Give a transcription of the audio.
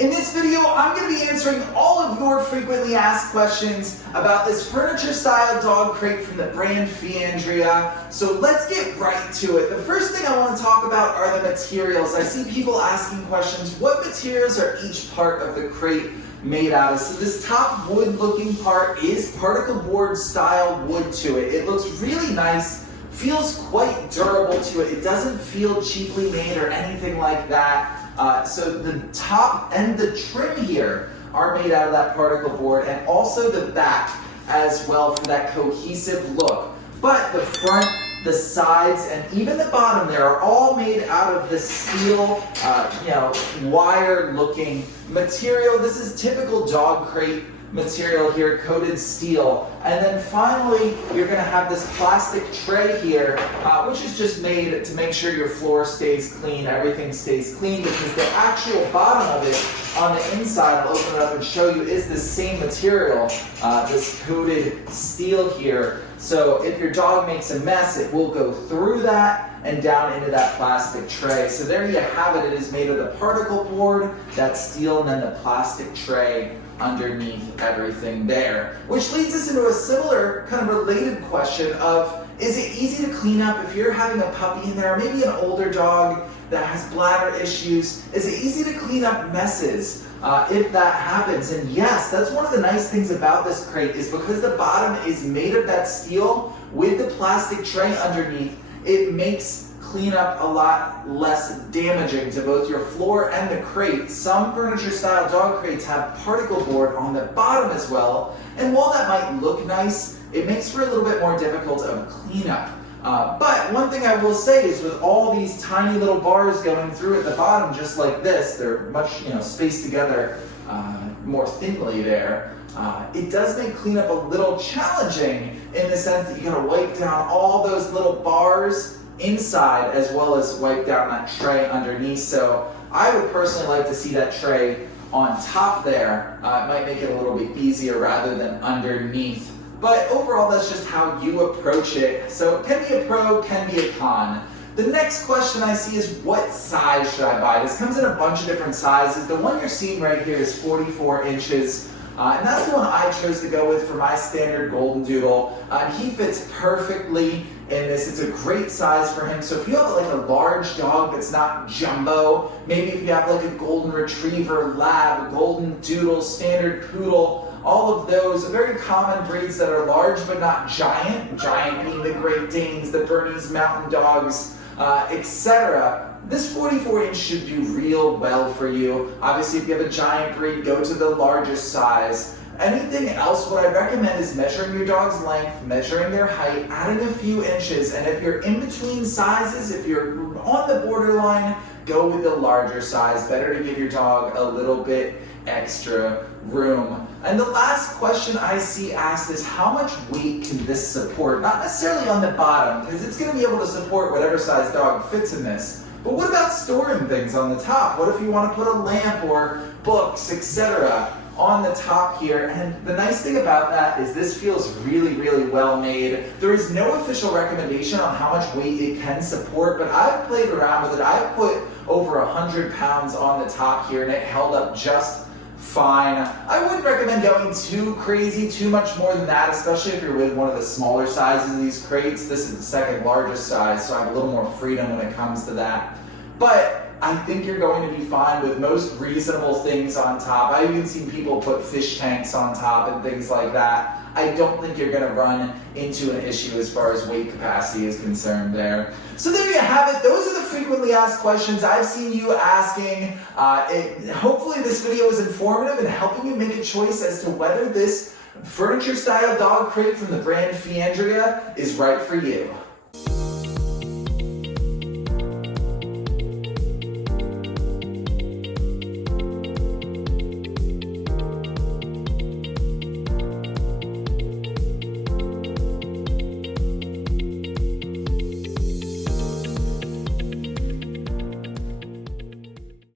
In this video, I'm going to be answering all of your frequently asked questions about this furniture-style dog crate from the brand Feandrea. So let's get right to it. The first thing I want to talk about are the materials. I see people asking questions, what materials are each part of the crate made out of? So this top wood-looking part is particle board style wood to it. It looks really nice, feels quite durable to it. It doesn't feel cheaply made or anything like that. So the top and the trim here are made out of that particle board, and also the back as well for that cohesive look. But the front, the sides, and even the bottom there are all made out of this steel, wire-looking material. This is typical dog crate material here, coated steel. And then finally, you're going to have this plastic tray here, which is just made to make sure your floor stays clean, everything stays clean, because the actual bottom of it on the inside, I'll open it up and show you, is the same material, this coated steel here. So if your dog makes a mess, it will go through that and down into that plastic tray. So there you have it. It is made of the particle board, that steel, and then the plastic tray underneath everything there. Which leads us into a similar kind of related question of, is it easy to clean up if you're having a puppy in there, or maybe an older dog that has bladder issues? Is it easy to clean up messes if that happens? And yes, that's one of the nice things about this crate, is because the bottom is made of that steel with the plastic tray underneath, it makes cleanup a lot less damaging to both your floor and the crate. Some furniture style dog crates have particle board on the bottom as well, and while that might look nice, it makes for a little bit more difficult of cleanup. But one thing I will say is, with all these tiny little bars going through at the bottom just like this, they're much spaced together more thinly there. It does make cleanup a little challenging in the sense that you gotta wipe down all those little bars inside as well as wipe down that tray underneath. So I would personally like to see that tray on top there. It might make it a little bit easier rather than underneath. But overall, that's just how you approach it. So it can be a pro, can be a con. The next question I see is, what size should I buy? This comes in a bunch of different sizes. The one you're seeing right here is 44 inches. And that's the one I chose to go with for my standard golden doodle. He fits perfectly in this. It's a great size for him. So if you have like a large dog that's not jumbo, maybe if you have like a golden retriever, lab, golden doodle, standard poodle, all of those very common breeds that are large but not giant, giant being the Great Danes, the Bernese Mountain Dogs, etc. This 44-inch should do real well for you. Obviously, if you have a giant breed, go to the largest size. Anything else, what I recommend is measuring your dog's length, measuring their height, adding a few inches, and if you're in between sizes, if you're on the borderline, go with the larger size. Better to give your dog a little bit extra room. And the last question I see asked is, how much weight can this support? Not necessarily on the bottom, because it's going to be able to support whatever size dog fits in this. But what about storing things on the top? What if you want to put a lamp or books, etc. on the top here? And the nice thing about that is this feels really, really well made. There is no official recommendation on how much weight it can support, but I've played around with it. I've put over 100 pounds on the top here, and it held up just fine. I wouldn't recommend going too crazy, too much more than that, especially if you're with one of the smaller sizes of these crates. This is the second largest size, so I have a little more freedom when it comes to that. But I think you're going to be fine with most reasonable things on top. I've even seen people put fish tanks on top and things like that. I don't think you're going to run into an issue as far as weight capacity is concerned there. So there you have it. Those are the frequently asked questions I've seen you asking. Hopefully this video was informative in helping you make a choice as to whether this furniture-style dog crate from the brand Feandrea is right for you.